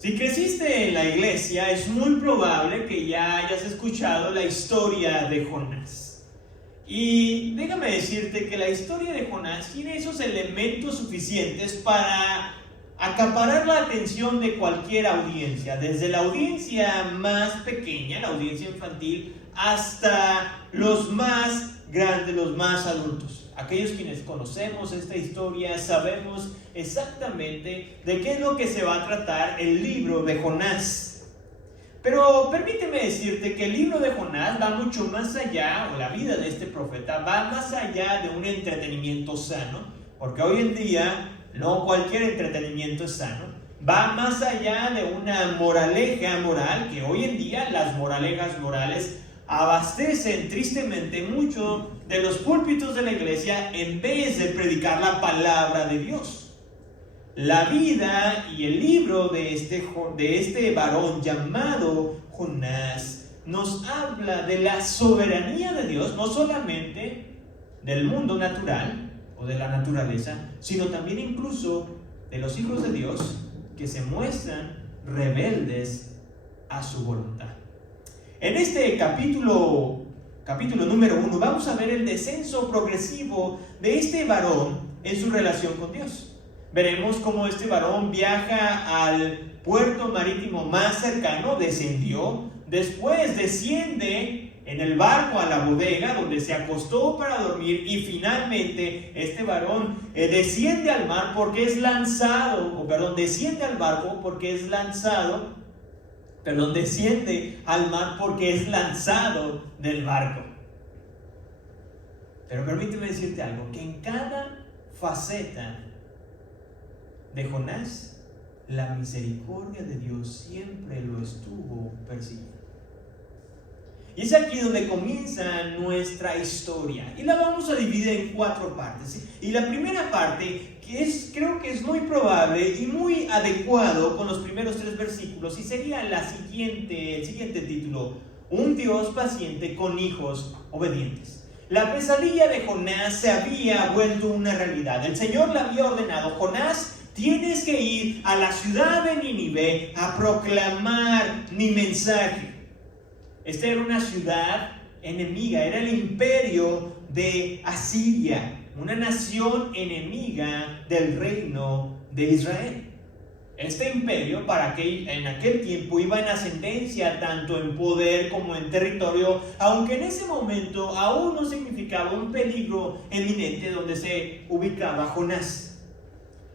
Si creciste en la iglesia, es muy probable que ya hayas escuchado la historia de Jonás. Y déjame decirte que la historia de Jonás tiene esos elementos suficientes para acaparar la atención de cualquier audiencia, desde la audiencia más pequeña, la audiencia infantil, hasta los más grandes, los más adultos. Aquellos quienes conocemos esta historia sabemos exactamente de qué es lo que se va a tratar el libro de Jonás. Pero permíteme decirte que el libro de Jonás va mucho más allá, o la vida de este profeta va más allá de un entretenimiento sano, porque hoy en día no cualquier entretenimiento es sano. Va más allá de una moraleja moral, que hoy en día las moralejas morales abastecen tristemente mucho de los púlpitos de la iglesia en vez de predicar la palabra de Dios. La vida y el libro de este varón llamado Jonás nos habla de la soberanía de Dios, no solamente del mundo natural o de la naturaleza, sino también incluso de los hijos de Dios que se muestran rebeldes a su voluntad. En este capítulo número 1, vamos a ver el descenso progresivo de este varón en su relación con Dios. Veremos cómo este varón viaja al puerto marítimo más cercano, descendió, después desciende en el barco a la bodega donde se acostó para dormir y finalmente este varón desciende al mar porque es lanzado, desciende al barco porque es lanzado, desciende al mar porque es lanzado del barco. Pero permíteme decirte algo, que en cada faceta de Jonás, la misericordia de Dios siempre lo estuvo persiguiendo. Y es aquí donde comienza nuestra historia. Y la vamos a dividir en 4 partes. ¿Sí? Y la primera parte, creo que es muy probable y muy adecuado con los primeros 3 versículos, y sería el siguiente título: Un Dios paciente con hijos obedientes. La pesadilla de Jonás se había vuelto una realidad. El Señor le había ordenado: Jonás, tienes que ir a la ciudad de Nínive a proclamar mi mensaje. Esta era una ciudad enemiga, era el imperio de Asiria, una nación enemiga del reino de Israel. Este imperio, en aquel tiempo, iba en ascendencia tanto en poder como en territorio, aunque en ese momento aún no significaba un peligro eminente donde se ubicaba Jonás.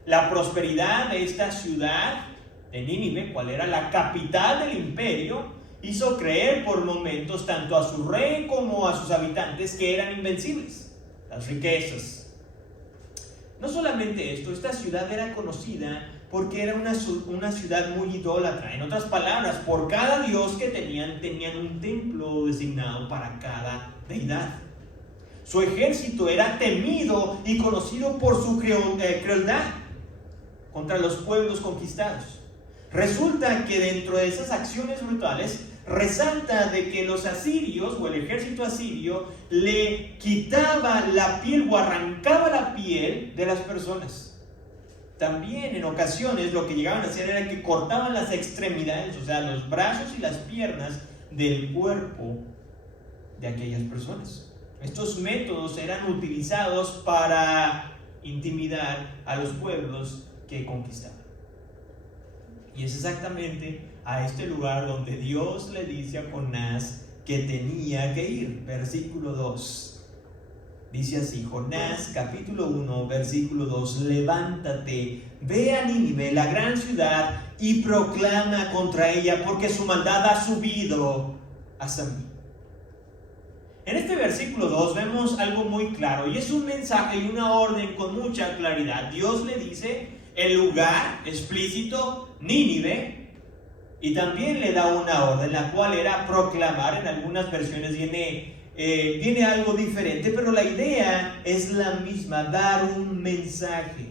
La prosperidad de esta ciudad de Nínive, cual era la capital del imperio, hizo creer por momentos tanto a su rey como a sus habitantes que eran invencibles. Las riquezas. No solamente esto, esta ciudad era conocida porque era una ciudad muy idólatra. En otras palabras, por cada dios que tenían un templo designado para cada deidad. Su ejército era temido y conocido por su crueldad contra los pueblos conquistados. Resulta que dentro de esas acciones brutales resalta de que los asirios o el ejército asirio le quitaba la piel o arrancaba la piel de las personas. También en ocasiones lo que llegaban a hacer era que cortaban las extremidades, o sea, los brazos y las piernas del cuerpo de aquellas personas. Estos métodos eran utilizados para intimidar a los pueblos que conquistaban. Y es exactamente a este lugar donde Dios le dice a Jonás que tenía que ir. Versículo 2. Dice así, Jonás, capítulo 1, versículo 2: Levántate, ve a Nínive, la gran ciudad, y proclama contra ella, porque su maldad ha subido hasta mí. En este versículo 2 vemos algo muy claro, y es un mensaje y una orden con mucha claridad. Dios le dice el lugar explícito, Nínive, y también le da una orden, la cual era proclamar. En algunas versiones viene algo diferente, pero la idea es la misma: dar un mensaje.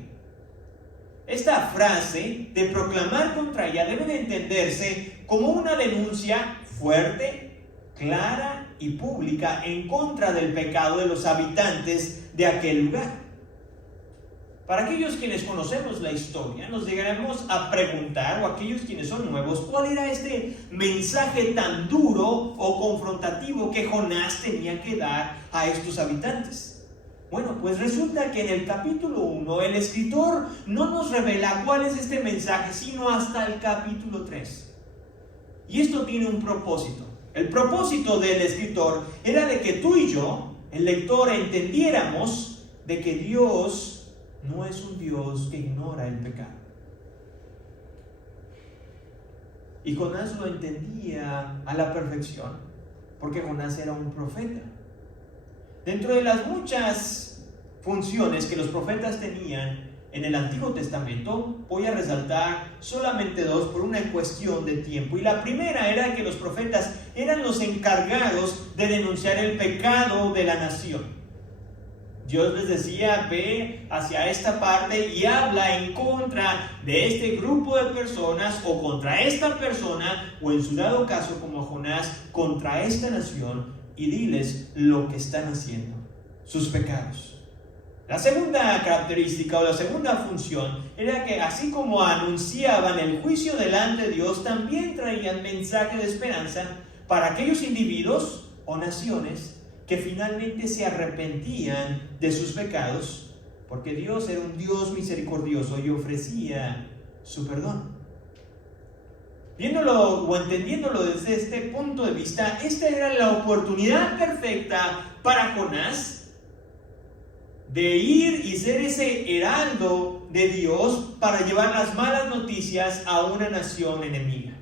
Esta frase de proclamar contra ella debe de entenderse como una denuncia fuerte, clara y pública en contra del pecado de los habitantes de aquel lugar. Para aquellos quienes conocemos la historia, nos llegaremos a preguntar, o aquellos quienes son nuevos, ¿cuál era este mensaje tan duro o confrontativo que Jonás tenía que dar a estos habitantes? Bueno, pues resulta que en el capítulo 1 el escritor no nos revela cuál es este mensaje, sino hasta el capítulo 3. Y esto tiene un propósito. El propósito del escritor era de que tú y yo, el lector, entendiéramos de que Dios no es un Dios que ignora el pecado. Y Jonás lo entendía a la perfección, porque Jonás era un profeta. Dentro de las muchas funciones que los profetas tenían en el Antiguo Testamento, voy a resaltar solamente dos por una cuestión de tiempo. Y la primera era que los profetas eran los encargados de denunciar el pecado de la nación. Dios les decía, ve hacia esta parte y habla en contra de este grupo de personas, o contra esta persona, o en su dado caso, como Jonás, contra esta nación, y diles lo que están haciendo, sus pecados. La segunda característica o la segunda función era que así como anunciaban el juicio delante de Dios, también traían mensaje de esperanza para aquellos individuos o naciones que finalmente se arrepentían de sus pecados, porque Dios era un Dios misericordioso y ofrecía su perdón. Viéndolo o entendiéndolo desde este punto de vista, esta era la oportunidad perfecta para Jonás de ir y ser ese heraldo de Dios para llevar las malas noticias a una nación enemiga.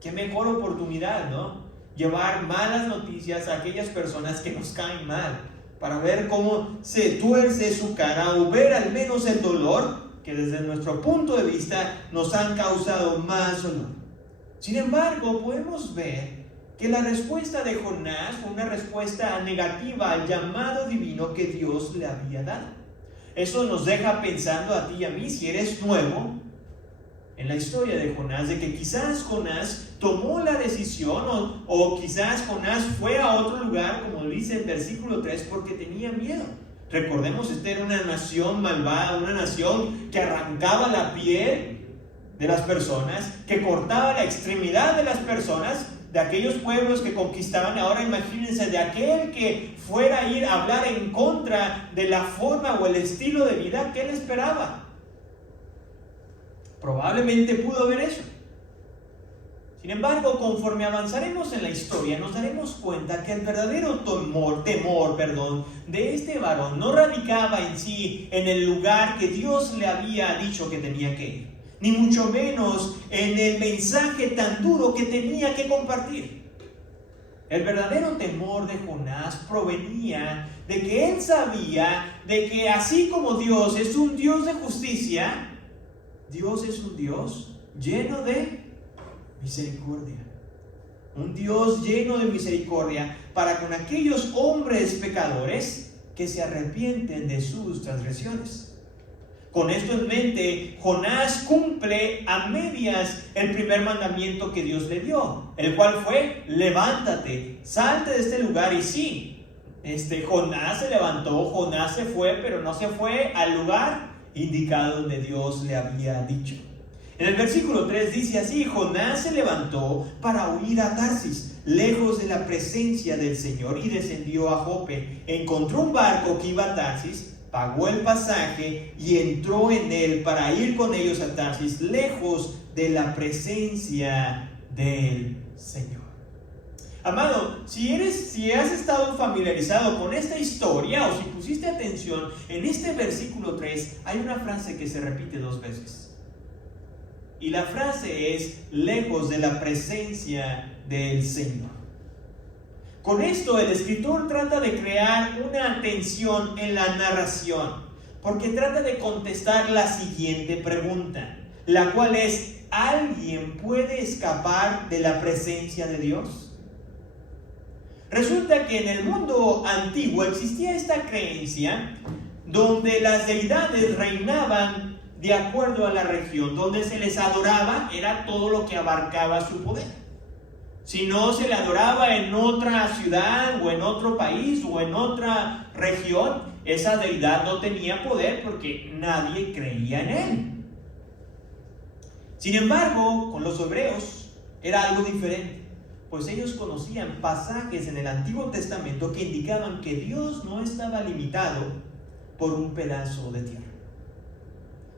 Qué mejor oportunidad, ¿no? Llevar malas noticias a aquellas personas que nos caen mal, para ver cómo se tuerce su cara, o ver al menos el dolor que desde nuestro punto de vista nos han causado más dolor. Sin embargo, podemos ver que la respuesta de Jonás fue una respuesta negativa al llamado divino que Dios le había dado. Eso nos deja pensando a ti y a mí, si eres nuevo en la historia de Jonás, de que quizás Jonás tomó la decisión o quizás Jonás fue a otro lugar, como dice el versículo 3, porque tenía miedo. Recordemos, esta era una nación malvada, una nación que arrancaba la piel de las personas, que cortaba la extremidad de las personas, de aquellos pueblos que conquistaban. Ahora imagínense de aquel que fuera a ir a hablar en contra de la forma o el estilo de vida que él esperaba. Probablemente pudo ver eso. Sin embargo, conforme avanzaremos en la historia, nos daremos cuenta que el verdadero temor de este varón no radicaba en sí en el lugar que Dios le había dicho que tenía que ir, ni mucho menos en el mensaje tan duro que tenía que compartir. El verdadero temor de Jonás provenía de que él sabía de que así como Dios es un Dios de justicia, Dios es un Dios lleno de misericordia. Un Dios lleno de misericordia para con aquellos hombres pecadores que se arrepienten de sus transgresiones. Con esto en mente, Jonás cumple a medias el primer mandamiento que Dios le dio, el cual fue: levántate, salte de este lugar. Y sí, Jonás se levantó, Jonás se fue, pero no se fue al lugar indicado donde Dios le había dicho. En el versículo 3 dice así: Jonás se levantó para huir a Tarsis, lejos de la presencia del Señor, y descendió a Jope. Encontró un barco que iba a Tarsis, pagó el pasaje y entró en él para ir con ellos a Tarsis, lejos de la presencia del Señor. Amado, si has estado familiarizado con esta historia, o si pusiste atención, en este versículo 3 hay una frase que se repite 2 veces. Y la frase es: lejos de la presencia del Señor. Con esto el escritor trata de crear una tensión en la narración, porque trata de contestar la siguiente pregunta, la cual es: ¿alguien puede escapar de la presencia de Dios? Resulta que en el mundo antiguo existía esta creencia donde las deidades reinaban de acuerdo a la región. Donde se les adoraba era todo lo que abarcaba su poder. Si no se le adoraba en otra ciudad o en otro país o en otra región, esa deidad no tenía poder porque nadie creía en él. Sin embargo, con los hebreos era algo diferente, pues ellos conocían pasajes en el Antiguo Testamento que indicaban que Dios no estaba limitado por un pedazo de tierra.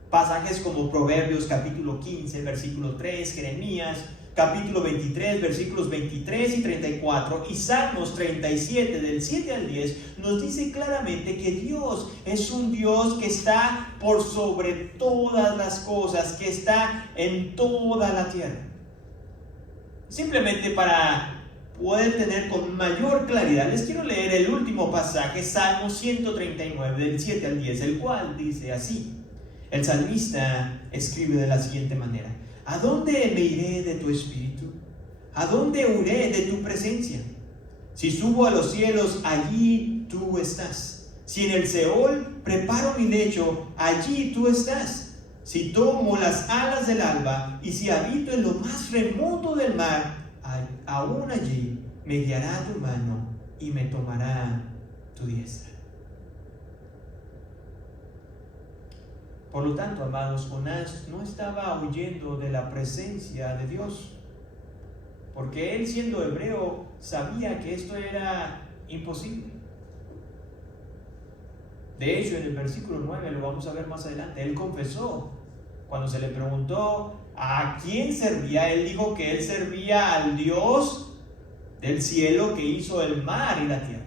Pasajes como Proverbios capítulo 15, versículo 3, Jeremías capítulo 23, versículos 23 y 34, y Salmos 37, del 7 al 10, nos dice claramente que Dios es un Dios que está por sobre todas las cosas, que está en toda la tierra. Simplemente para poder tener con mayor claridad, les quiero leer el último pasaje, Salmo 139, del 7 al 10, el cual dice así. El salmista escribe de la siguiente manera: ¿A dónde me iré de tu espíritu? ¿A dónde huiré de tu presencia? Si subo a los cielos, allí tú estás. Si en el Seol preparo mi lecho, allí tú estás. Si tomo las alas del alba y si habito en lo más remoto del mar, aún allí me guiará tu mano y me tomará tu diestra. Por lo tanto, amados, Jonás no estaba huyendo de la presencia de Dios, porque él, siendo hebreo, sabía que esto era imposible. De hecho, en el versículo 9, lo vamos a ver más adelante, él confesó, cuando se le preguntó a quién servía, él dijo que él servía al Dios del cielo que hizo el mar y la tierra.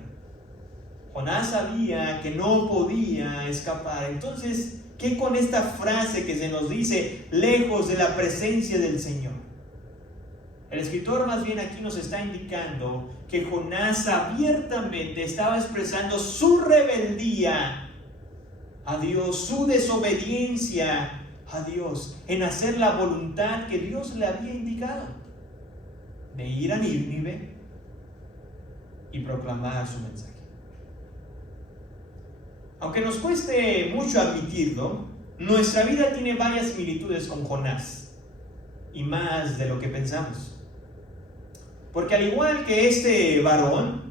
Jonás sabía que no podía escapar. Entonces, ¿qué con esta frase que se nos dice, lejos de la presencia del Señor? El escritor más bien aquí nos está indicando que Jonás abiertamente estaba expresando su rebeldía a Dios, su desobediencia a Dios, en hacer la voluntad que Dios le había indicado, de ir a Nínive y proclamar su mensaje. Aunque nos cueste mucho admitirlo, nuestra vida tiene varias similitudes con Jonás, y más de lo que pensamos. Porque al igual que este varón,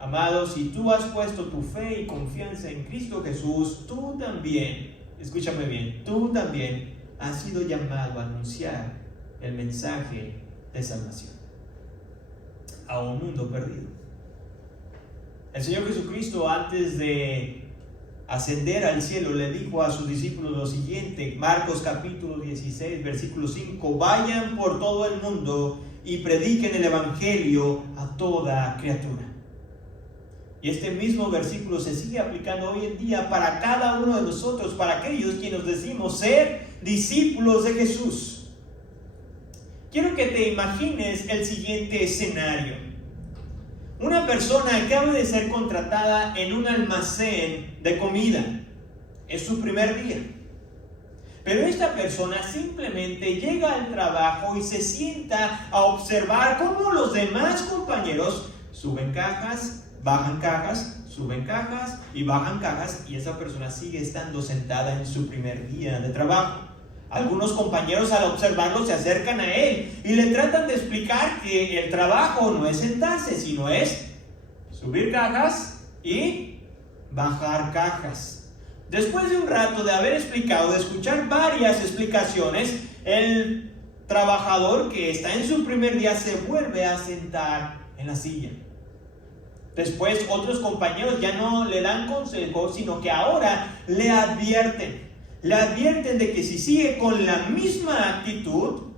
amado, si tú has puesto tu fe y confianza en Cristo Jesús, tú también, escúchame bien, tú también has sido llamado a anunciar el mensaje de salvación a un mundo perdido. El Señor Jesucristo, antes de ascender al cielo, le dijo a sus discípulos lo siguiente, Marcos capítulo 16, versículo 5, vayan por todo el mundo y prediquen el evangelio a toda criatura. Y este mismo versículo se sigue aplicando hoy en día para cada uno de nosotros, para aquellos quienes nos decimos ser discípulos de Jesús. Quiero que te imagines el siguiente escenario. Una persona acaba de ser contratada en un almacén de comida. Es su primer día. Pero esta persona simplemente llega al trabajo y se sienta a observar cómo los demás compañeros suben cajas, bajan cajas, suben cajas y bajan cajas, y esa persona sigue estando sentada en su primer día de trabajo. Algunos compañeros, al observarlo, se acercan a él y le tratan de explicar que el trabajo no es sentarse, sino es subir cajas y bajar cajas. Después de un rato de haber explicado, de escuchar varias explicaciones, el trabajador que está en su primer día se vuelve a sentar en la silla. Después otros compañeros ya no le dan consejos, sino que ahora le advierten de que si sigue con la misma actitud,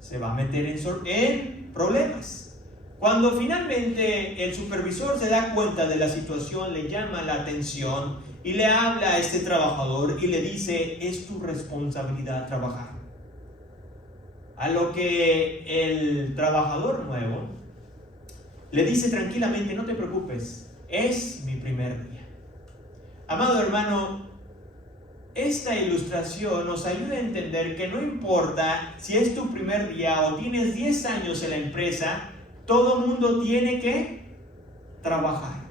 se va a meter en problemas. Cuando finalmente el supervisor se da cuenta de la situación, le llama la atención y le habla a este trabajador y le dice, es tu responsabilidad trabajar. A lo que el trabajador nuevo le dice tranquilamente, no te preocupes, es mi primer día. Amado hermano, esta ilustración nos ayuda a entender que no importa si es tu primer día o tienes 10 años en la empresa, todo mundo tiene que trabajar.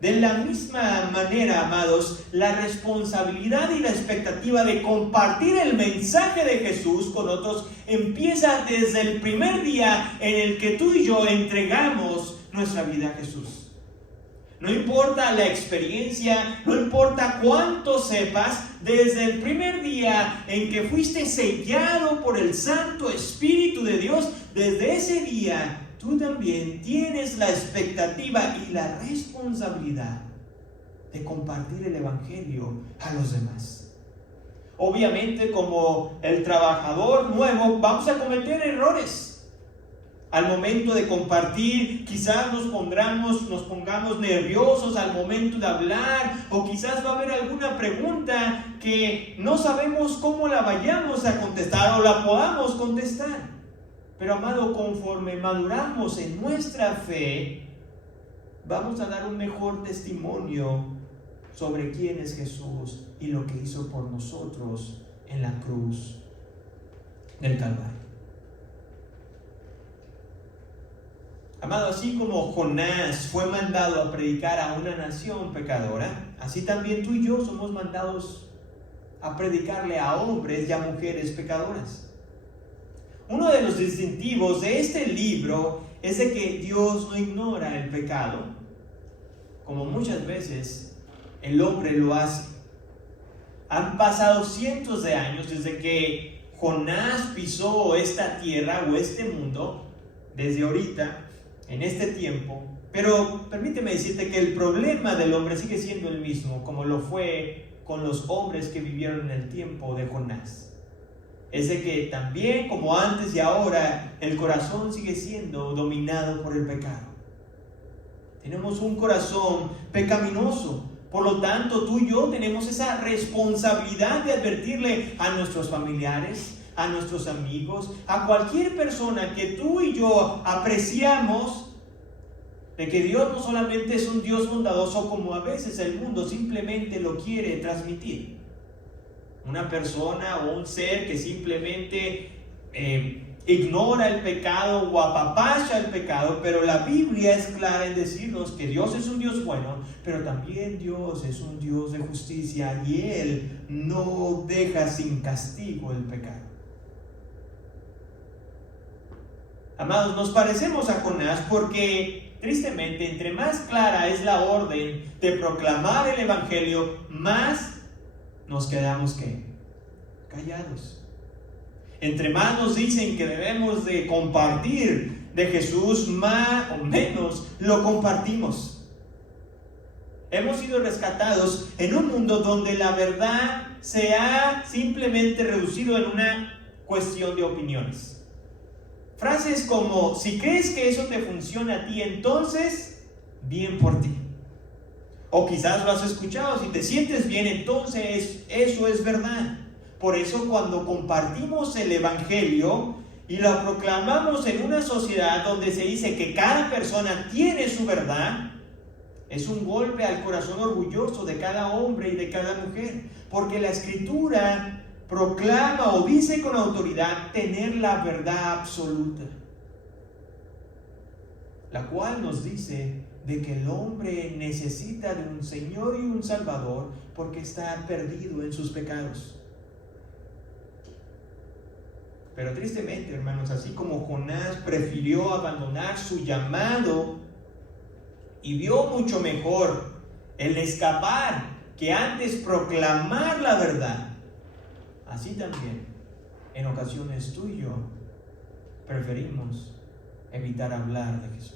De la misma manera, amados, la responsabilidad y la expectativa de compartir el mensaje de Jesús con otros empieza desde el primer día en el que tú y yo entregamos nuestra vida a Jesús. No importa la experiencia, no importa cuánto sepas, desde el primer día en que fuiste sellado por el Santo Espíritu de Dios, desde ese día tú también tienes la expectativa y la responsabilidad de compartir el Evangelio a los demás. Obviamente, como el trabajador nuevo, vamos a cometer errores. Al momento de compartir, quizás nos pongamos nerviosos al momento de hablar, o quizás va a haber alguna pregunta que no sabemos cómo la vayamos a contestar o la podamos contestar. Pero amado, conforme maduramos en nuestra fe, vamos a dar un mejor testimonio sobre quién es Jesús y lo que hizo por nosotros en la cruz del Calvario. Amado, así como Jonás fue mandado a predicar a una nación pecadora, así también tú y yo somos mandados a predicarle a hombres y a mujeres pecadoras. Uno de los distintivos de este libro es de que Dios no ignora el pecado, como muchas veces el hombre lo hace. Han pasado cientos de años desde que Jonás pisó esta tierra o este mundo, desde ahorita, en este tiempo, pero permíteme decirte que el problema del hombre sigue siendo el mismo, como lo fue con los hombres que vivieron en el tiempo de Jonás. Es de que también, como antes y ahora, el corazón sigue siendo dominado por el pecado. Tenemos un corazón pecaminoso, por lo tanto tú y yo tenemos esa responsabilidad de advertirle a nuestros familiares, a nuestros amigos, a cualquier persona que tú y yo apreciamos, de que Dios no solamente es un Dios bondadoso como a veces el mundo simplemente lo quiere transmitir. Una persona o un ser que simplemente ignora el pecado o apapacha el pecado, pero la Biblia es clara en decirnos que Dios es un Dios bueno, pero también Dios es un Dios de justicia y Él no deja sin castigo el pecado. Amados, nos parecemos a Jonás porque, tristemente, entre más clara es la orden de proclamar el Evangelio, más nos quedamos, ¿qué? Callados. Entre más nos dicen que debemos de compartir de Jesús, más o menos lo compartimos. Hemos sido rescatados en un mundo donde la verdad se ha simplemente reducido en una cuestión de opiniones. Frases como, si crees que eso te funciona a ti, entonces, bien por ti. O quizás lo has escuchado, si te sientes bien, entonces eso es verdad. Por eso cuando compartimos el Evangelio y lo proclamamos en una sociedad donde se dice que cada persona tiene su verdad, es un golpe al corazón orgulloso de cada hombre y de cada mujer. Porque la Escritura proclama o dice con autoridad tener la verdad absoluta, la cual nos dice de que el hombre necesita de un Señor y un Salvador porque está perdido en sus pecados. Pero tristemente, hermanos, así como Jonás prefirió abandonar su llamado y vio mucho mejor el escapar que antes proclamar la verdad, así también, en ocasiones tú y yo preferimos evitar hablar de Jesús.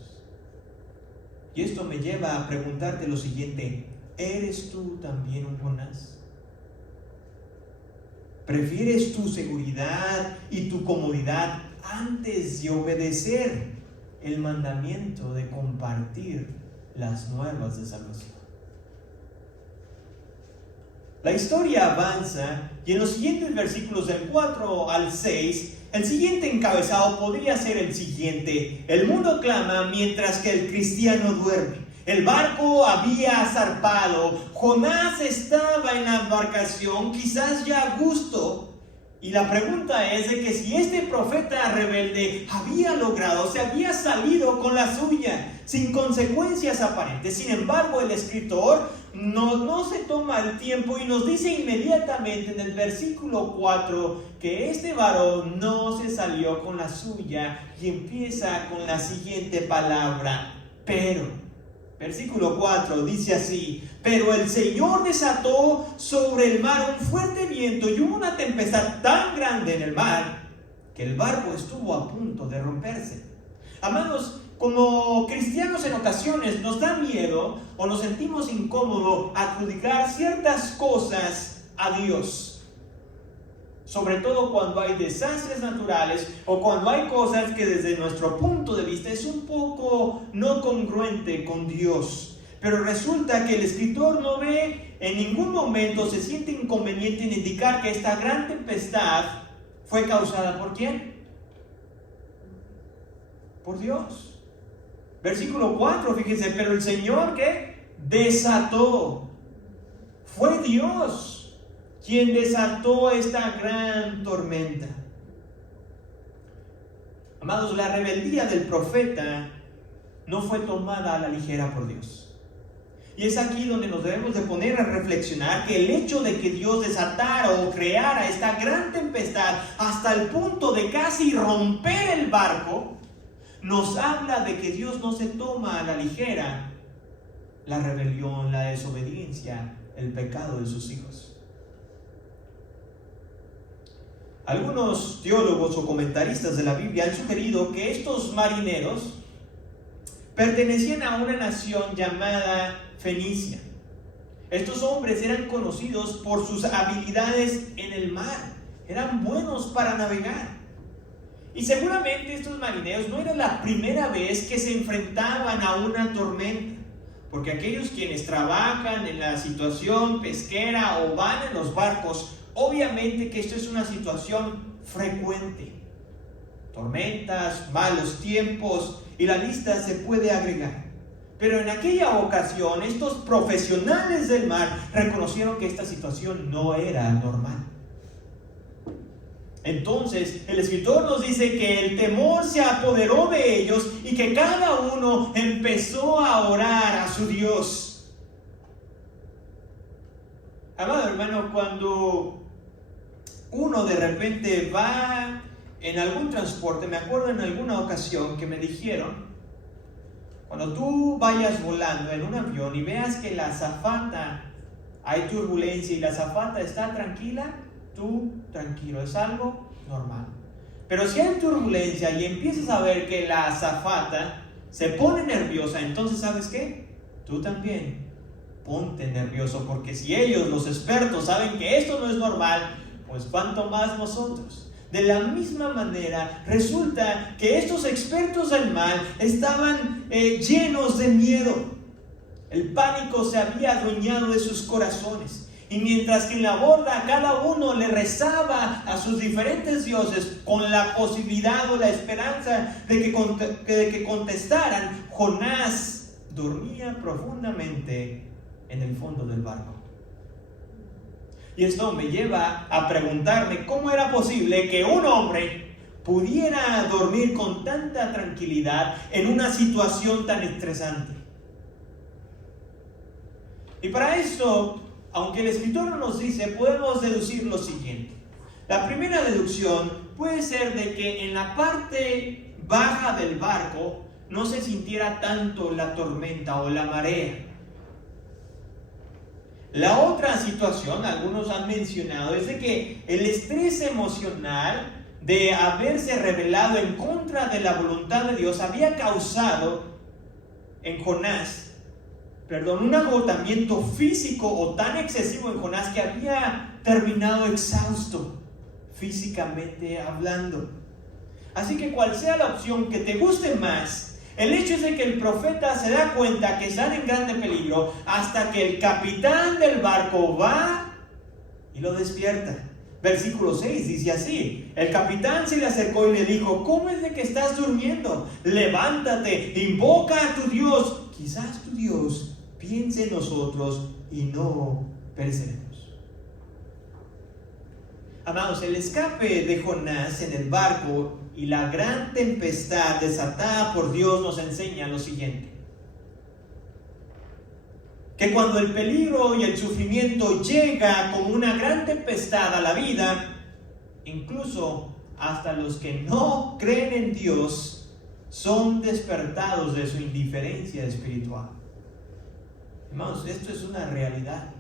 Y esto me lleva a preguntarte lo siguiente: ¿eres tú también un Jonás? ¿Prefieres tu seguridad y tu comodidad antes de obedecer el mandamiento de compartir las nuevas de salvación? La historia avanza y en los siguientes versículos del 4 al 6, el siguiente encabezado podría ser el siguiente: el mundo clama mientras que el cristiano duerme. El barco había zarpado, Jonás estaba en la embarcación, quizás ya a gusto. Y la pregunta es de que si este profeta rebelde había logrado, se había salido con la suya, sin consecuencias aparentes. Sin embargo, el escritor no se toma el tiempo y nos dice inmediatamente en el versículo 4 que este varón no se salió con la suya y empieza con la siguiente palabra: pero Versículo 4 dice así: pero el Señor desató sobre el mar un fuerte viento y hubo una tempestad tan grande en el mar que el barco estuvo a punto de romperse. Amados, como cristianos en ocasiones nos da miedo o nos sentimos incómodos adjudicar ciertas cosas a Dios. Sobre todo cuando hay desastres naturales o cuando hay cosas que desde nuestro punto de vista es un poco no congruente con Dios. Pero resulta que el escritor no ve en ningún momento, se siente inconveniente en indicar que esta gran tempestad fue causada ¿por quién? Por Dios. Versículo 4, fíjense, pero el Señor ¿qué? Desató. Fue Dios quien desató esta gran tormenta. Amados, la rebeldía del profeta no fue tomada a la ligera por Dios. Y es aquí donde nos debemos de poner a reflexionar que el hecho de que Dios desatara o creara esta gran tempestad hasta el punto de casi romper el barco, nos habla de que Dios no se toma a la ligera la rebelión, la desobediencia, el pecado de sus hijos. Algunos teólogos o comentaristas de la Biblia han sugerido que estos marineros pertenecían a una nación llamada Fenicia. Estos hombres eran conocidos por sus habilidades en el mar, eran buenos para navegar. Y seguramente estos marineros no era la primera vez que se enfrentaban a una tormenta, porque aquellos quienes trabajan en la situación pesquera o van en los barcos, obviamente que esto es una situación frecuente. Tormentas, malos tiempos y la lista se puede agregar. Pero en aquella ocasión estos profesionales del mar reconocieron que esta situación no era normal. Entonces el escritor nos dice que el temor se apoderó de ellos y que cada uno empezó a orar a su Dios. Amado hermano, cuando uno de repente va en algún transporte, me acuerdo en alguna ocasión que me dijeron, cuando tú vayas volando en un avión y veas que la azafata hay turbulencia y la azafata está tranquila, tú tranquilo, es algo normal. Pero si hay turbulencia y empiezas a ver que la azafata se pone nerviosa, entonces ¿sabes qué? Tú también ponte nervioso, porque si ellos, los expertos, saben que esto no es normal, pues cuánto más nosotros. De la misma manera, resulta que estos expertos del mar estaban llenos de miedo. El pánico se había adueñado de sus corazones. Y mientras que en la borda cada uno le rezaba a sus diferentes dioses con la posibilidad o la esperanza de que contestaran, Jonás dormía profundamente en el fondo del barco. Y esto me lleva a preguntarme cómo era posible que un hombre pudiera dormir con tanta tranquilidad en una situación tan estresante. Y para eso, aunque el escritor no nos dice, podemos deducir lo siguiente. La primera deducción puede ser de que en la parte baja del barco no se sintiera tanto la tormenta o la marea. La otra situación, algunos han mencionado, es de que el estrés emocional de haberse rebelado en contra de la voluntad de Dios había causado en Jonás, un agotamiento físico o tan excesivo en Jonás que había terminado exhausto, físicamente hablando. Así que cual sea la opción que te guste más, el hecho es de que el profeta se da cuenta que están en grande peligro hasta que el capitán del barco va y lo despierta. Versículo 6 dice así: el capitán se le acercó y le dijo, ¿cómo es de que estás durmiendo? Levántate, invoca a tu Dios. Quizás tu Dios piense en nosotros y no pereceremos. Amados, el escape de Jonás en el barco y la gran tempestad desatada por Dios nos enseña lo siguiente: que cuando el peligro y el sufrimiento llega como una gran tempestad a la vida, incluso hasta los que no creen en Dios son despertados de su indiferencia espiritual. Hermanos, esto es una realidad.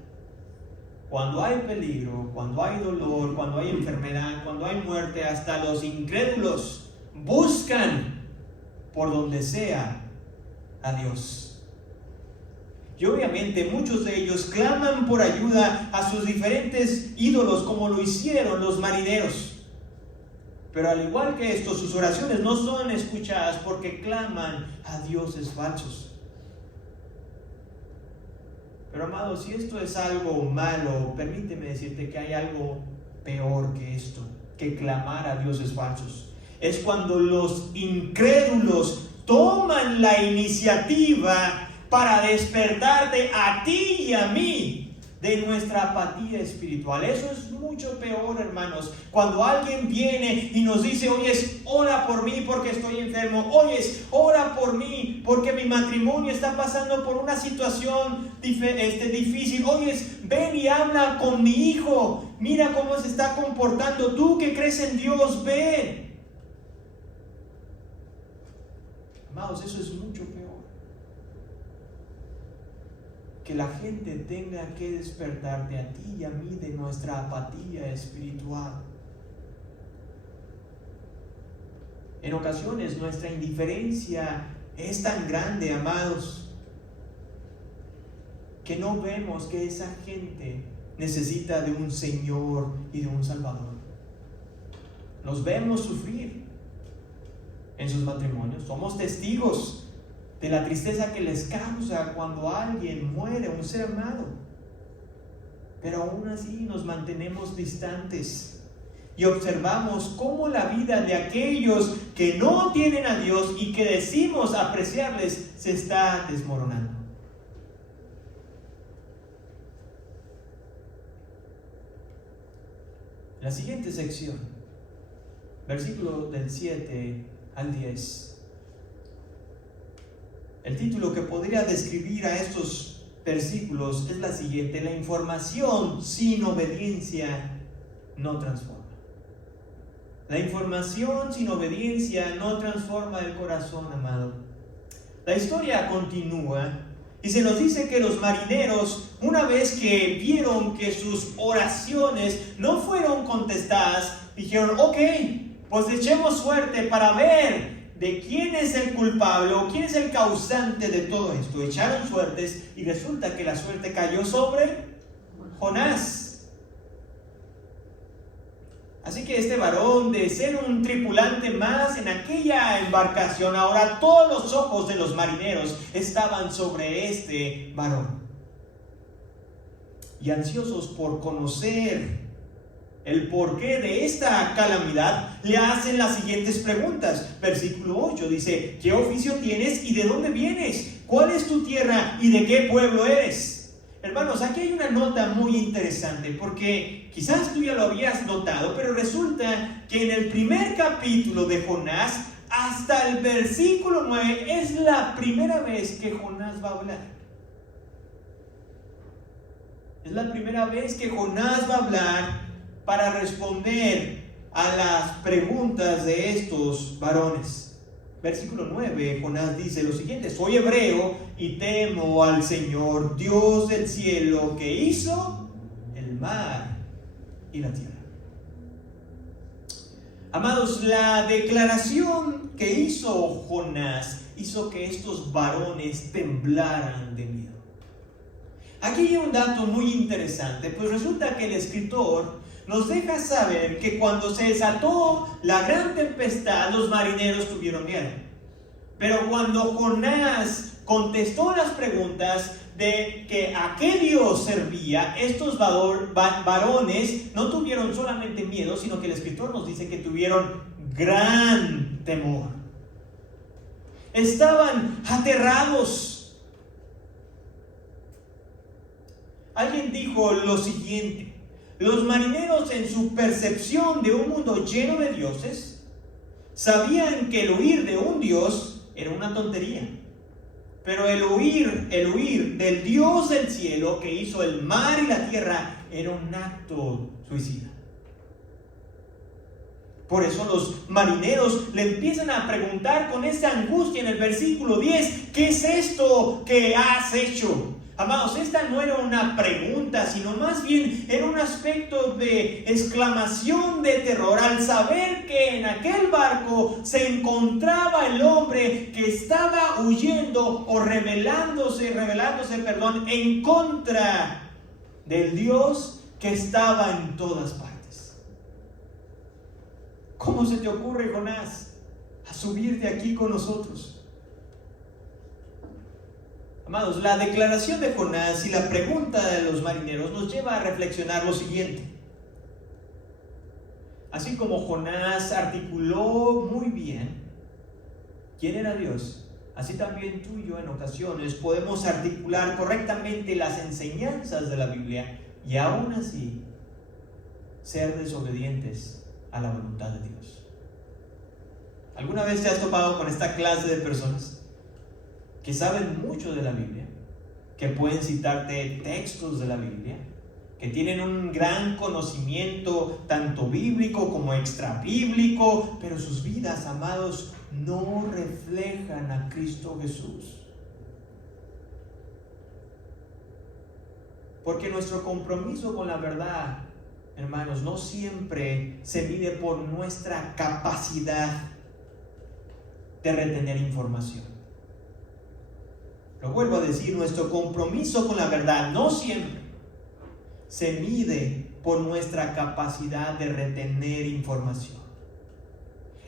Cuando hay peligro, cuando hay dolor, cuando hay enfermedad, cuando hay muerte, hasta los incrédulos buscan por donde sea a Dios. Y obviamente muchos de ellos claman por ayuda a sus diferentes ídolos, como lo hicieron los marineros. Pero al igual que esto, sus oraciones no son escuchadas porque claman a dioses falsos. Pero amados, si esto es algo malo, permíteme decirte que hay algo peor que esto, que clamar a dioses falsos. Es cuando los incrédulos toman la iniciativa para despertarte a ti y a mí de nuestra apatía espiritual. Eso es mucho peor, hermanos. Cuando alguien viene y nos dice: oyes, ora por mí porque estoy enfermo. Oyes, ora por mí porque mi matrimonio está pasando por una situación difícil. Oyes, ven y habla con mi hijo. Mira cómo se está comportando. Tú que crees en Dios, ven. Amados, eso es mucho peor. Que la gente tenga que despertarte a ti y a mí de nuestra apatía espiritual. En ocasiones nuestra indiferencia es tan grande, amados, que no vemos que esa gente necesita de un Señor y de un Salvador. Los vemos sufrir en sus matrimonios. Somos testigos de la tristeza que les causa cuando alguien muere, un ser amado. Pero aún así nos mantenemos distantes y observamos cómo la vida de aquellos que no tienen a Dios y que decimos apreciarles se está desmoronando. La siguiente sección, versículo del 7 al 10. El título que podría describir a estos versículos es la siguiente: la información sin obediencia no transforma. La información sin obediencia no transforma el corazón, amado. La historia continúa y se nos dice que los marineros, una vez que vieron que sus oraciones no fueron contestadas, dijeron: ok, pues echemos suerte para ver de quién es el culpable o quién es el causante de todo esto. Echaron suertes y resulta que la suerte cayó sobre Jonás. Así que este varón, de ser un tripulante más en aquella embarcación, ahora todos los ojos de los marineros estaban sobre este varón. Y ansiosos por conocer el porqué de esta calamidad, le hacen las siguientes preguntas. Versículo 8 dice: ¿qué oficio tienes y de dónde vienes? ¿Cuál es tu tierra y de qué pueblo eres? Hermanos, aquí hay una nota muy interesante, porque quizás tú ya lo habías notado, pero resulta que en el primer capítulo de Jonás, hasta el versículo 9, es la primera vez que Jonás va a hablar. Es la primera vez que Jonás va a hablar para responder a las preguntas de estos varones. Versículo 9, Jonás dice lo siguiente: soy hebreo y temo al Señor, Dios del cielo, que hizo el mar y la tierra. Amados, la declaración que hizo Jonás hizo que estos varones temblaran de miedo. Aquí hay un dato muy interesante, pues resulta que el escritor nos deja saber que cuando se desató la gran tempestad, los marineros tuvieron miedo. Pero cuando Jonás contestó las preguntas de que a qué Dios servía, estos varones no tuvieron solamente miedo, sino que el escritor nos dice que tuvieron gran temor. Estaban aterrados. Alguien dijo lo siguiente: los marineros, en su percepción de un mundo lleno de dioses, sabían que el huir de un dios era una tontería. Pero el huir del Dios del cielo, que hizo el mar y la tierra, era un acto suicida. Por eso los marineros le empiezan a preguntar con esta angustia en el versículo 10, ¿qué es esto que has hecho? Amados, esta no era una pregunta, sino más bien era un aspecto de exclamación de terror al saber que en aquel barco se encontraba el hombre que estaba huyendo o rebelándose, en contra del Dios que estaba en todas partes. ¿Cómo se te ocurre, Jonás, a subirte aquí con nosotros? Amados, la declaración de Jonás y la pregunta de los marineros nos lleva a reflexionar lo siguiente. Así como Jonás articuló muy bien quién era Dios, así también tú y yo en ocasiones podemos articular correctamente las enseñanzas de la Biblia y aún así ser desobedientes a la voluntad de Dios. ¿Alguna vez te has topado con esta clase de personas que saben mucho de la Biblia, que pueden citarte textos de la Biblia, que tienen un gran conocimiento tanto bíblico como extrabíblico, pero sus vidas, amados, no reflejan a Cristo Jesús? Porque nuestro compromiso con la verdad, hermanos, no siempre se mide por nuestra capacidad de retener información. Lo vuelvo a decir, nuestro compromiso con la verdad no siempre se mide por nuestra capacidad de retener información.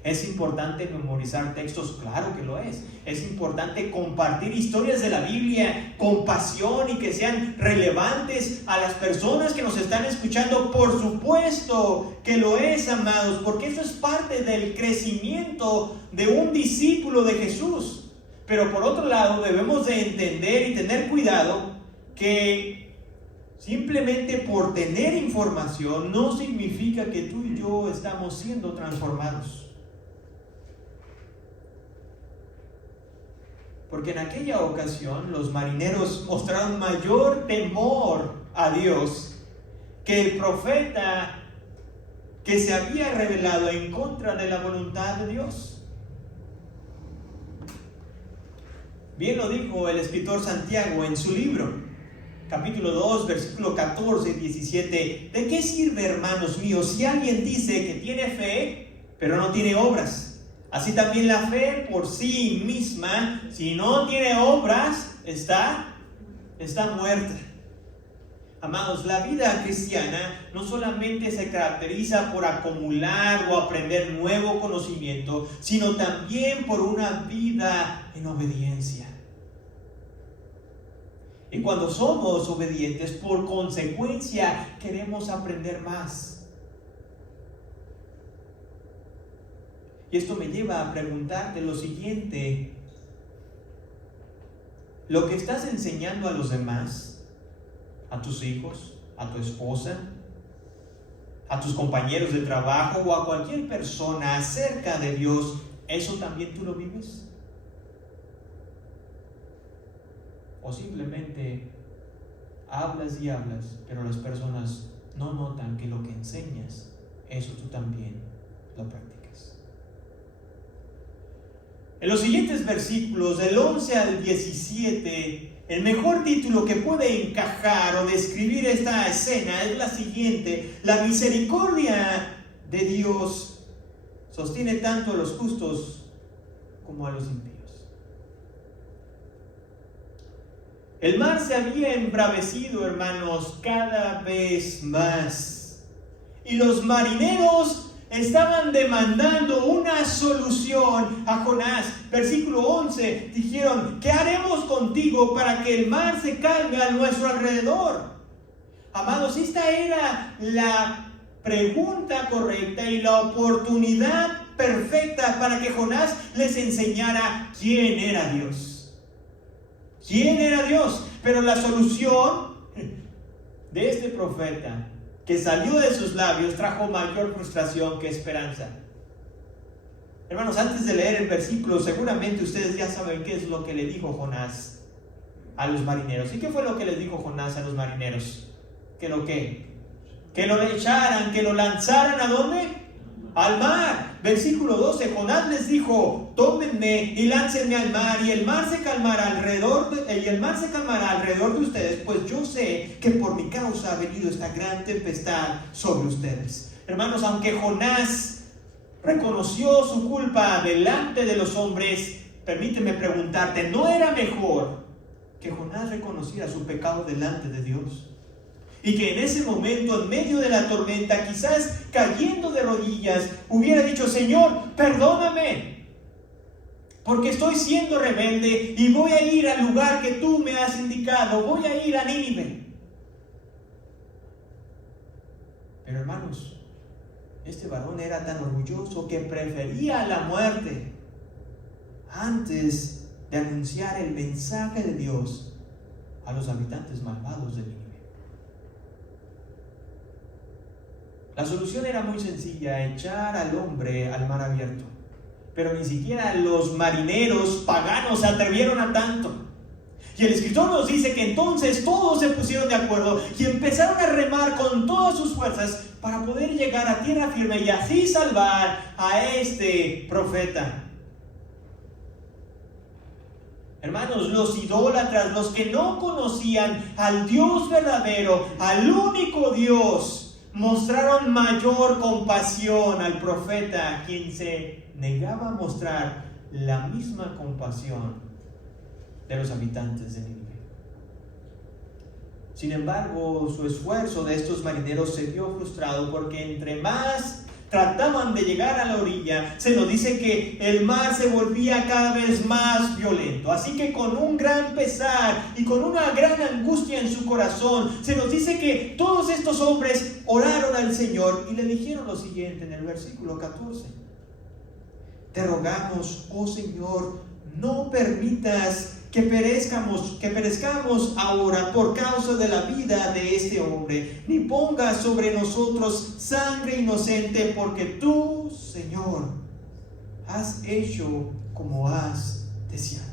¿Es importante memorizar textos? Claro que lo es. Es importante compartir historias de la Biblia con pasión y que sean relevantes a las personas que nos están escuchando. Por supuesto que lo es, amados, porque eso es parte del crecimiento de un discípulo de Jesús. Pero por otro lado debemos de entender y tener cuidado que simplemente por tener información no significa que tú y yo estamos siendo transformados. Porque en aquella ocasión los marineros mostraron mayor temor a Dios que el profeta que se había rebelado en contra de la voluntad de Dios. Bien lo dijo el escritor Santiago en su libro, capítulo 2, versículo 14 y 17. ¿De qué sirve, hermanos míos, si alguien dice que tiene fe, pero no tiene obras? Así también la fe por sí misma, si no tiene obras, está muerta. Amados, la vida cristiana no solamente se caracteriza por acumular o aprender nuevo conocimiento, sino también por una vida en obediencia. Y cuando somos obedientes, por consecuencia, queremos aprender más. Y esto me lleva a preguntarte lo siguiente: ¿lo que estás enseñando a los demás, a tus hijos, a tu esposa, a tus compañeros de trabajo o a cualquier persona acerca de Dios, eso también tú lo vives? ¿O simplemente hablas y hablas, pero las personas no notan que lo que enseñas, eso tú también lo practicas? En los siguientes versículos, del 11 al 17, el mejor título que puede encajar o describir esta escena es la siguiente: la misericordia de Dios sostiene tanto a los justos como a los impíos. El mar se había embravecido, hermanos, cada vez más, y los marineros estaban demandando una solución a Jonás. Versículo 11, dijeron: ¿qué haremos contigo para que el mar se calme a nuestro alrededor? Amados, esta era la pregunta correcta y la oportunidad perfecta para que Jonás les enseñara quién era Dios. ¿Quién era Dios? Pero la solución de este profeta que salió de sus labios trajo mayor frustración que esperanza. Hermanos, antes de leer el versículo, seguramente ustedes ya saben qué es lo que le dijo Jonás a los marineros. ¿Y qué fue lo que les dijo Jonás a los marineros? Que lo echaran, que lo lanzaran ¿a dónde? al mar. Versículo 12, Jonás les dijo: tómenme y láncenme al mar, y el mar se calmará alrededor de ustedes, pues yo sé que por mi causa ha venido esta gran tempestad sobre ustedes. Hermanos, aunque Jonás reconoció su culpa delante de los hombres, permíteme preguntarte, ¿no era mejor que Jonás reconociera su pecado delante de Dios? Y que en ese momento, en medio de la tormenta, quizás cayendo de rodillas, hubiera dicho: Señor, perdóname, porque estoy siendo rebelde y voy a ir al lugar que tú me has indicado, voy a ir a Nínive. Pero hermanos, este varón era tan orgulloso que prefería la muerte antes de anunciar el mensaje de Dios a los habitantes malvados de Nínive. La solución era muy sencilla: echar al hombre al mar abierto. Pero ni siquiera los marineros paganos se atrevieron a tanto. Y el escritor nos dice que entonces todos se pusieron de acuerdo y empezaron a remar con todas sus fuerzas para poder llegar a tierra firme y así salvar a este profeta. Hermanos, los idólatras, los que no conocían al Dios verdadero, al único Dios, mostraron mayor compasión al profeta, quien se negaba a mostrar la misma compasión de los habitantes de Nínive. Sin embargo, su esfuerzo de estos marineros se vio frustrado, porque entre más trataban de llegar a la orilla, se nos dice que el mar se volvía cada vez más violento. Así que con un gran pesar y con una gran angustia en su corazón, se nos dice que todos estos hombres oraron al Señor y le dijeron lo siguiente en el versículo 14: te rogamos, oh Señor, no permitas que perezcamos ahora por causa de la vida de este hombre, ni pongas sobre nosotros sangre inocente, porque tú, Señor, has hecho como has deseado.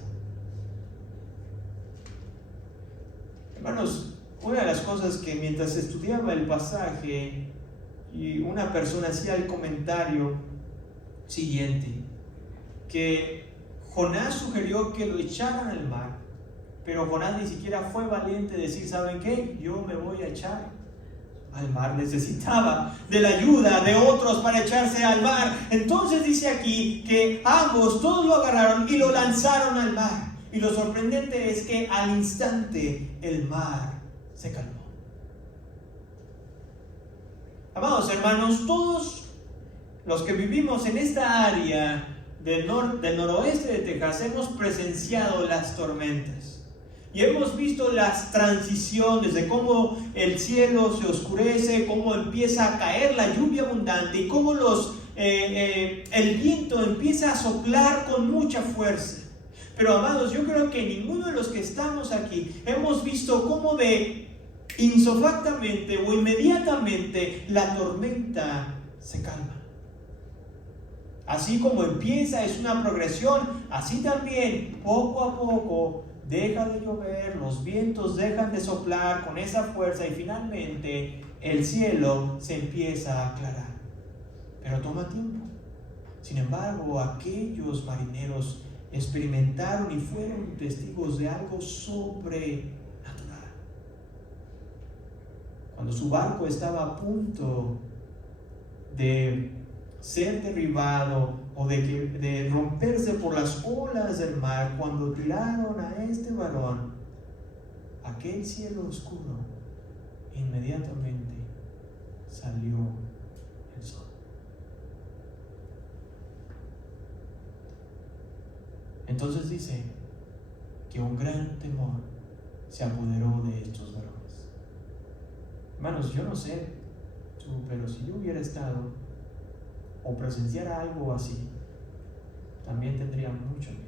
Hermanos, una de las cosas que mientras estudiaba el pasaje, y una persona hacía el comentario siguiente, que Jonás sugirió que lo echaran al mar, pero Jonás ni siquiera fue valiente de decir: ¿saben qué? Yo me voy a echar al mar. Necesitaba de la ayuda de otros para echarse al mar. Entonces dice aquí que ambos, todos lo agarraron y lo lanzaron al mar. Y lo sorprendente es que al instante el mar se calmó. Amados hermanos, todos los que vivimos en esta área del noroeste de Texas hemos presenciado las tormentas y hemos visto las transiciones de cómo el cielo se oscurece, cómo empieza a caer la lluvia abundante y cómo el viento empieza a soplar con mucha fuerza. Pero amados, yo creo que ninguno de los que estamos aquí hemos visto cómo de insofactamente o inmediatamente la tormenta se calma. Así como empieza, es una progresión, así también poco a poco deja de llover, los vientos dejan de soplar con esa fuerza y finalmente el cielo se empieza a aclarar. Pero toma tiempo. Sin embargo, aquellos marineros experimentaron y fueron testigos de algo sobrenatural. Cuando su barco estaba a punto de ser derribado o de romperse por las olas del mar, cuando tiraron a este varón, aquel cielo oscuro, inmediatamente salió el sol. Entonces dice que un gran temor se apoderó de estos varones. Hermanos, yo no sé tú, pero si yo hubiera estado o presenciara algo así, también tendría mucho miedo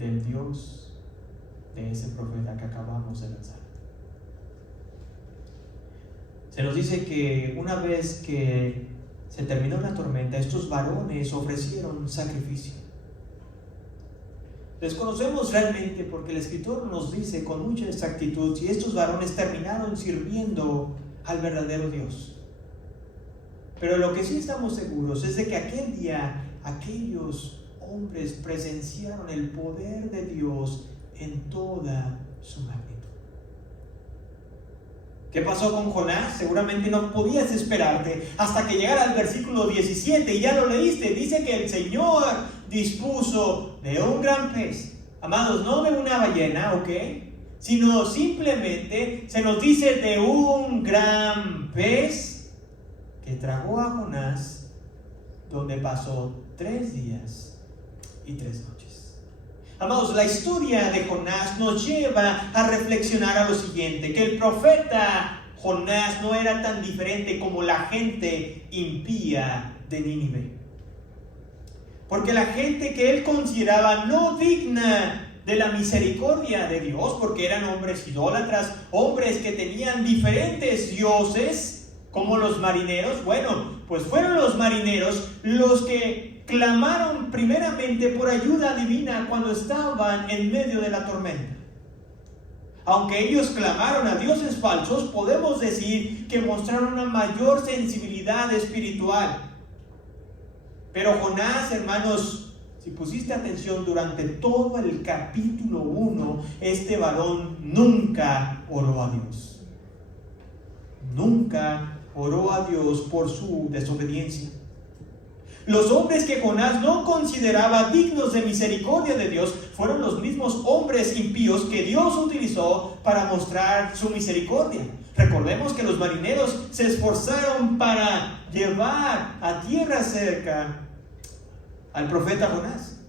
del Dios de ese profeta que acabamos de lanzar. Se nos dice que una vez que se terminó la tormenta, estos varones ofrecieron sacrificio. Desconocemos realmente, porque el escritor nos dice con mucha exactitud, si estos varones terminaron sirviendo al verdadero Dios. Pero lo que sí estamos seguros es de que aquel día aquellos hombres presenciaron el poder de Dios en toda su magnitud. ¿Qué pasó con Jonás? Seguramente no podías esperarte hasta que llegara al versículo 17 y ya lo leíste. Dice que el Señor dispuso de un gran pez. Amados, no de una ballena, ¿ok? Sino simplemente se nos dice de un gran pez que tragó a Jonás, donde pasó 3 días y 3 noches. Amados, la historia de Jonás nos lleva a reflexionar a lo siguiente, que el profeta Jonás no era tan diferente como la gente impía de Nínive. Porque la gente que él consideraba no digna de la misericordia de Dios, porque eran hombres idólatras, hombres que tenían diferentes dioses, como los marineros, bueno, pues fueron los marineros los que clamaron primeramente por ayuda divina cuando estaban en medio de la tormenta. Aunque ellos clamaron a dioses falsos, podemos decir que mostraron una mayor sensibilidad espiritual. Pero Jonás, hermanos, si pusiste atención durante todo el capítulo 1, este varón nunca oró a Dios. Nunca oró a Dios por su desobediencia. Los hombres que Jonás no consideraba dignos de misericordia de Dios fueron los mismos hombres impíos que Dios utilizó para mostrar su misericordia. Recordemos que los marineros se esforzaron para llevar a tierra cerca al profeta Jonás,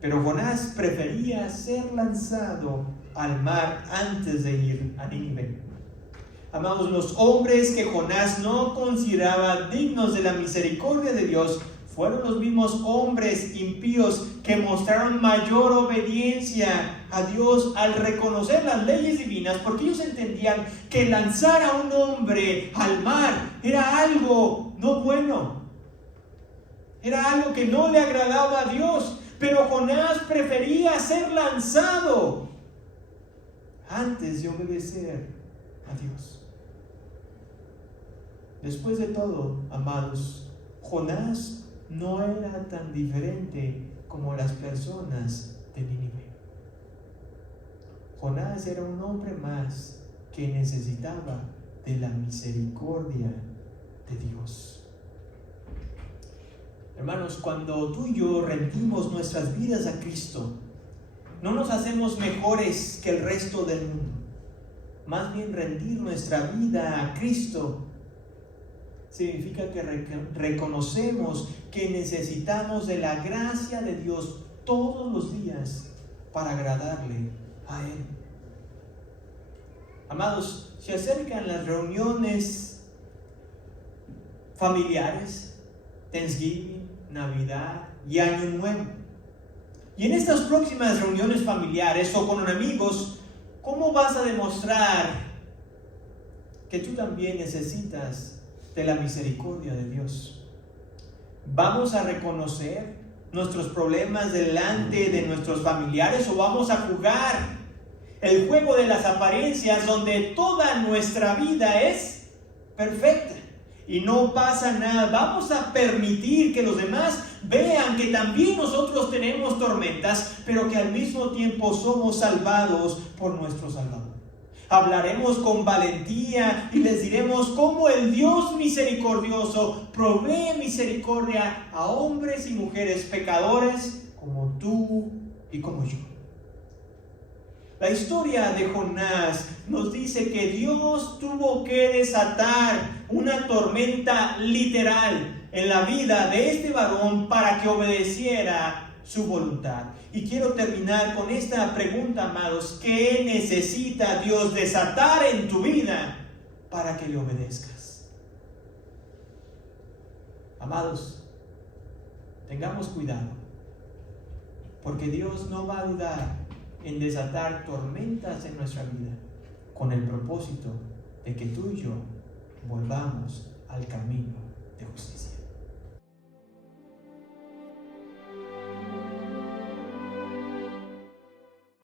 pero Jonás prefería ser lanzado al mar antes de ir a Nínive. Amados, los hombres que Jonás no consideraba dignos de la misericordia de Dios fueron los mismos hombres impíos que mostraron mayor obediencia a Dios al reconocer las leyes divinas, porque ellos entendían que lanzar a un hombre al mar era algo no bueno, era algo que no le agradaba a Dios. Pero Jonás prefería ser lanzado antes de obedecer a Dios. Después de todo, amados, Jonás no era tan diferente como las personas de Nínive. Jonás era un hombre más que necesitaba de la misericordia de Dios. Hermanos, cuando tú y yo rendimos nuestras vidas a Cristo, no nos hacemos mejores que el resto del mundo. Más bien, rendir nuestra vida a Cristo significa que reconocemos que necesitamos de la gracia de Dios todos los días para agradarle a Él. Amados, se acercan las reuniones familiares, Thanksgiving, Navidad y Año Nuevo. Y en estas próximas reuniones familiares o con amigos, ¿cómo vas a demostrar que tú también necesitas de la misericordia de Dios? ¿Vamos a reconocer nuestros problemas delante de nuestros familiares o vamos a jugar el juego de las apariencias donde toda nuestra vida es perfecta y no pasa nada? ¿Vamos a permitir que los demás vean que también nosotros tenemos tormentas, pero que al mismo tiempo somos salvados por nuestro Salvador? Hablaremos con valentía y les diremos cómo el Dios misericordioso provee misericordia a hombres y mujeres pecadores como tú y como yo. La historia de Jonás nos dice que Dios tuvo que desatar una tormenta literal en la vida de este varón para que obedeciera su voluntad. Y quiero terminar con esta pregunta, amados: ¿qué necesita Dios desatar en tu vida para que le obedezcas? Amados, tengamos cuidado, porque Dios no va a dudar en desatar tormentas en nuestra vida con el propósito de que tú y yo volvamos al camino de justicia.